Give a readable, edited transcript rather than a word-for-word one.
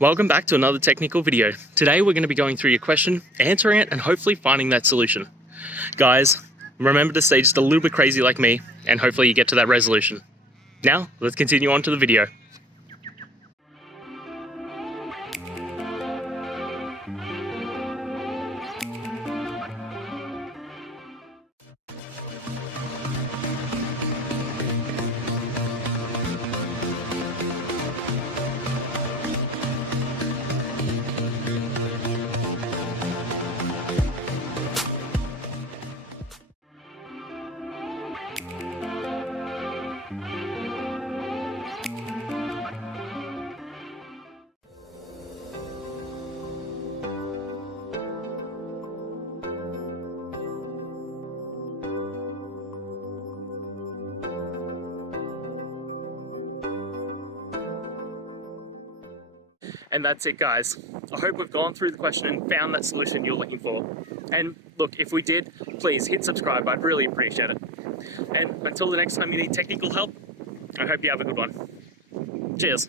Welcome back to another technical video. Today we're going to be going through your question, answering it, and hopefully finding that solution. Guys, remember to stay just a little bit crazy like me, and hopefully you get to that resolution. Now, let's continue on to the video. And that's it, guys. I hope we've gone through the question and found that solution you're looking for. And look, if we did, please hit subscribe. I'd really appreciate it. And until the next time you need technical help, I hope you have a good one. Cheers.